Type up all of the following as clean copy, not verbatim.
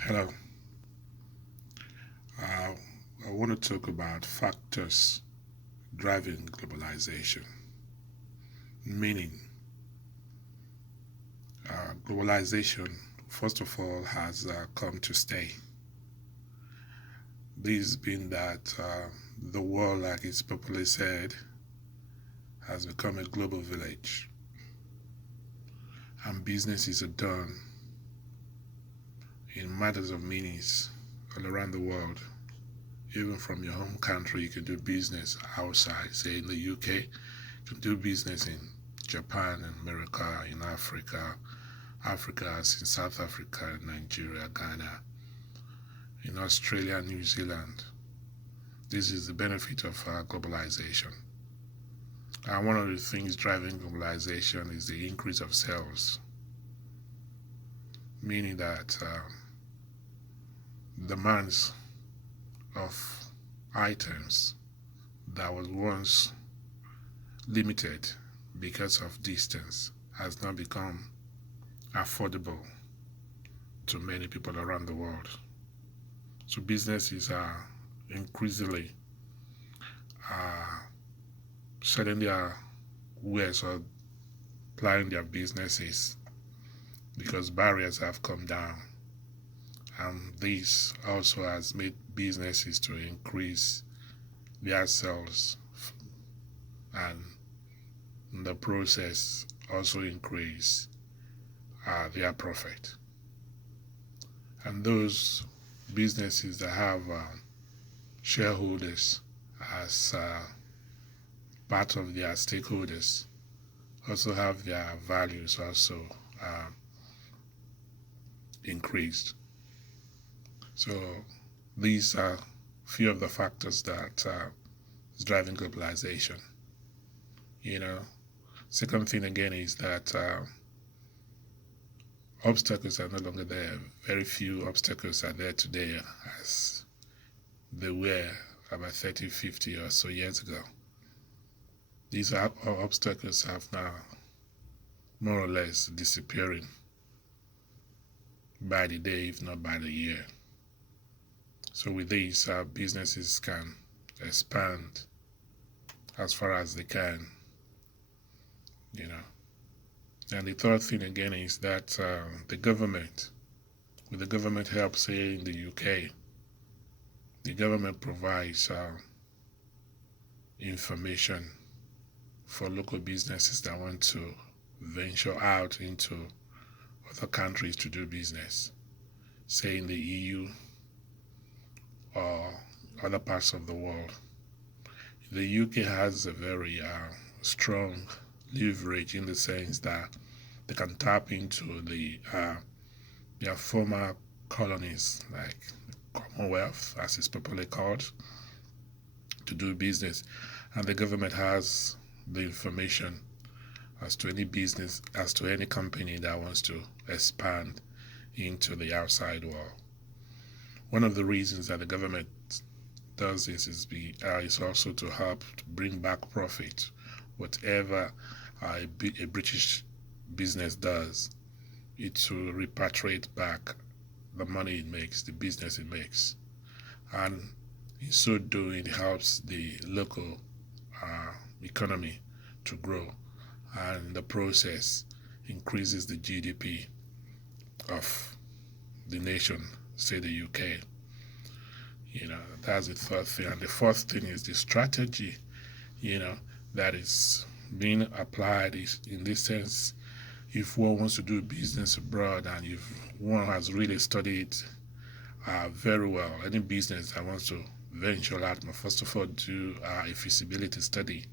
Hello. Uh, I want to talk about factors driving globalization. Meaning, globalization, first of all, has come to stay. This being that the world, like it's popularly said, has become a global village, and businesses are done in matters of minutes all around the world. Even from your home country, you can do business outside, say in the UK, you can do business in Japan, in America, in Africa, as in South Africa, Nigeria, Ghana, in Australia, New Zealand. This is the benefit of globalization. And one of the things driving globalization is the increase of sales, meaning that demands of items that was once limited because of distance has now become affordable to many people around the world. So businesses are increasingly selling their wares or planning their businesses because barriers have come down. And this also has made businesses to increase their sales and in the process also increase their profit. And those businesses that have shareholders as part of their stakeholders also have their values also increased. So these are few of the factors that is driving globalization. Second thing again is that obstacles are no longer there. Very few obstacles are there today as they were about 30, 50 or so years ago. These obstacles have now more or less disappearing by the day, if not by the year. So with this, businesses can expand as far as they can, And the third thing again is that the government, with the government help, say in the UK, the government provides information for local businesses that want to venture out into other countries to do business, say in the EU or other parts of the world. The UK has a very strong leverage in the sense that they can tap into their former colonies, like Commonwealth, as it's popularly called, to do business. And the government has the information as to any business, as to any company that wants to expand into the outside world. One of the reasons that the government does this is also to help to bring back profit. Whatever a British business does, it to repatriate back the money it makes, the business it makes. And in so doing, it helps the local economy to grow, and in the process increases the GDP of the nation, say the UK. That's the third thing. And the fourth thing is the strategy, that is being applied is in this sense. If one wants to do business abroad and if one has really studied very well any business that wants to venture out, must first of all do a feasibility study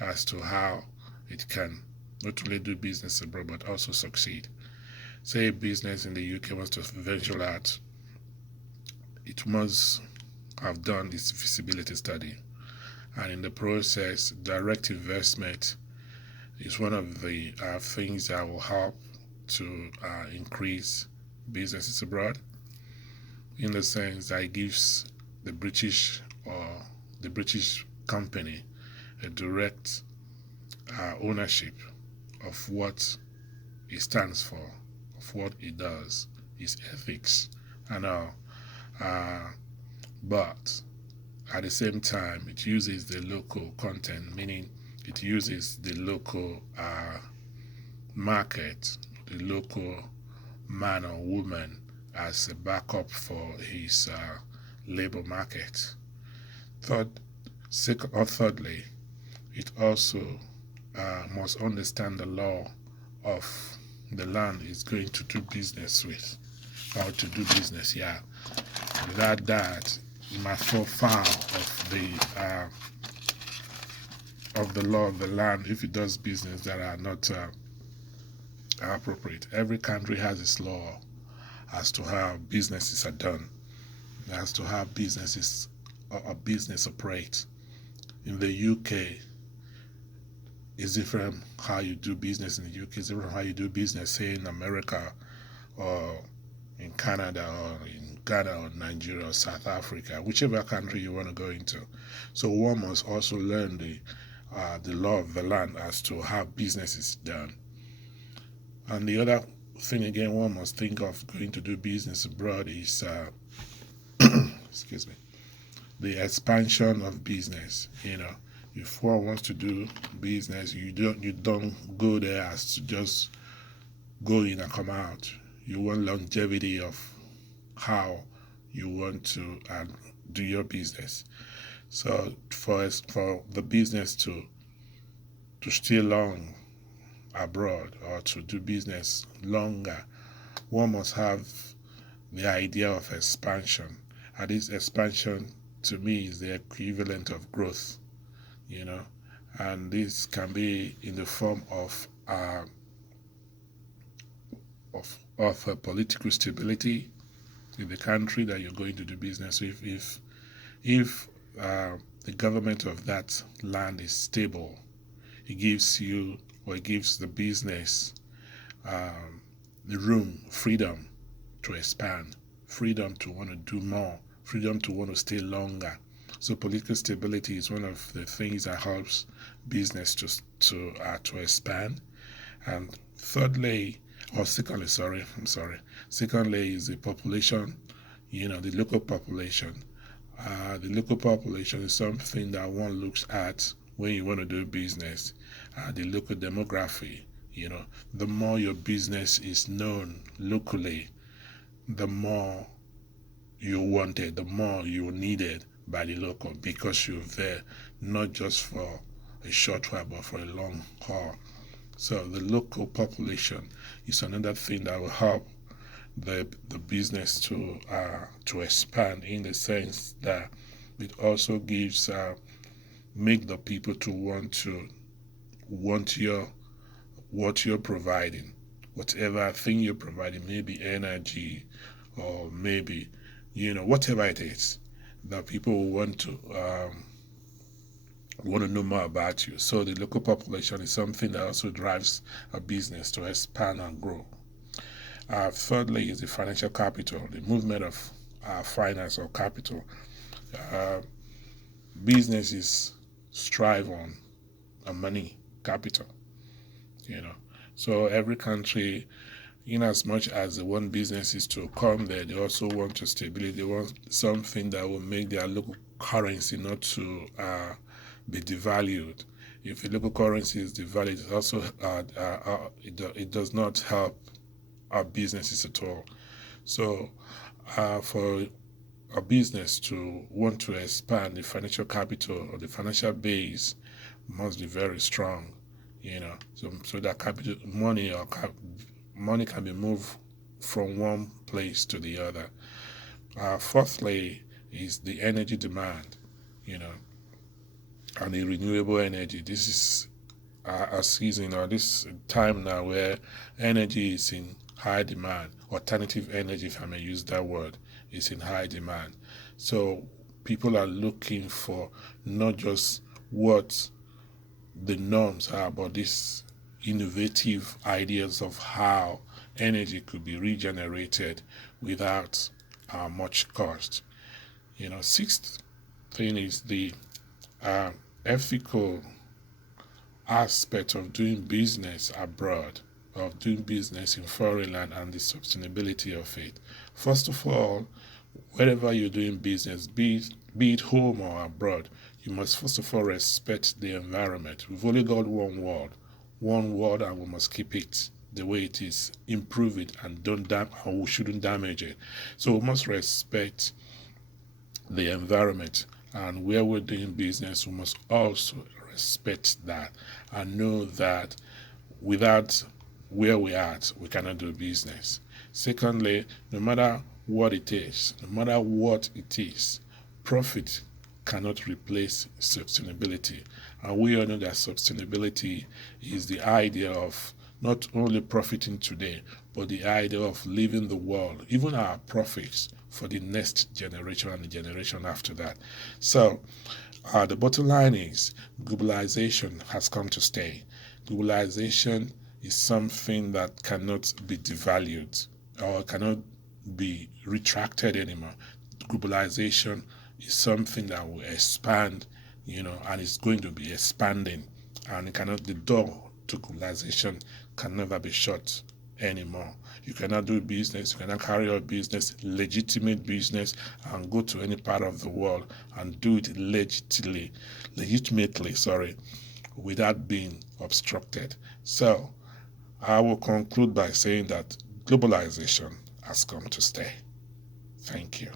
as to how it can not only do business abroad but also succeed. Say a business in the UK wants to venture out, it must have done this feasibility study, and in the process direct investment is one of the things that will help to increase businesses abroad, in the sense that it gives the British company a direct ownership of what it stands for, of what it does, its ethics, and all. Uh, but at the same time, it uses the local content, meaning it uses the local market, the local man or woman as a backup for his labor market. Thirdly, it also must understand the law of the land is going to do business with, or to do business. Yeah, without that, it might fall foul of the law of the land if it does business that are not appropriate. Every country has its law as to how businesses are done, as to how businesses or business operates. In the UK, it's different how you do business in the UK. It's different how you do business, say in America or in Canada or in Ghana or Nigeria or South Africa, whichever country you want to go into. So one must also learn the law of the land as to how business is done. And the other thing again one must think of going to do business abroad is excuse me, the expansion of business. If one wants to do business, you don't go there as to just go in and come out. You want longevity of how you want to do your business. So for the business to stay long abroad or to do business longer, one must have the idea of expansion. And this expansion to me is the equivalent of growth, and this can be in the form of political stability in the country that you're going to do business with. If the government of that land is stable, it gives you, or it gives the business the room, freedom to expand, freedom to want to do more, freedom to want to stay longer. So political stability is one of the things that helps business to expand. And secondly, is the population, the local population. The local population is something that one looks at when you want to do business. The local demography, the more your business is known locally, the more you wanted, the more you needed by the local, because you're there not just for a short while but for a long haul. So the local population is another thing that will help the business to expand, in the sense that it also gives make the people to want what you're providing, whatever thing you're providing, maybe energy or maybe whatever it is, that people will want to know more about you. So the local population is something that also drives a business to expand and grow. Thirdly is the financial capital, the movement of finance or capital. Businesses strive on money, capital. So every country, in as much as they want businesses to come there, they also want to stability. They want something that will make their local currency not to be devalued. If the local currency is devalued, it also it does not help our businesses at all. So for a business to want to expand, the financial capital or the financial base must be very strong. So that capital money money can be moved from one place to the other. Fourthly is the energy demand, and the renewable energy. This is a season or this time now where energy is in high demand. Alternative energy, if I may use that word, is in high demand. So people are looking for not just what the norms are, but these innovative ideas of how energy could be regenerated without much cost. Sixth thing is the ethical aspect of doing business abroad. of doing business in foreign land and the sustainability of it. First of all, wherever you're doing business, be it home or abroad, you must first of all respect the environment. We've only got one world, and we must keep it the way it is, improve it, and we shouldn't damage it. So we must respect the environment, and where we're doing business, we must also respect that and know that without where we're at, we cannot do business. Secondly, no matter what it is, profit cannot replace sustainability. And we all know that sustainability is the idea of not only profiting today, but the idea of leaving the world, even our profits, for the next generation and the generation after that. So, the bottom line is globalization has come to stay. Globalization is something that cannot be devalued or cannot be retracted anymore. Globalization is something that will expand, and it's going to be expanding, and the door to globalization can never be shut anymore. You cannot do business, you cannot carry out business, legitimate business, and go to any part of the world and do it legitimately, without being obstructed. So, I will conclude by saying that globalization has come to stay. Thank you.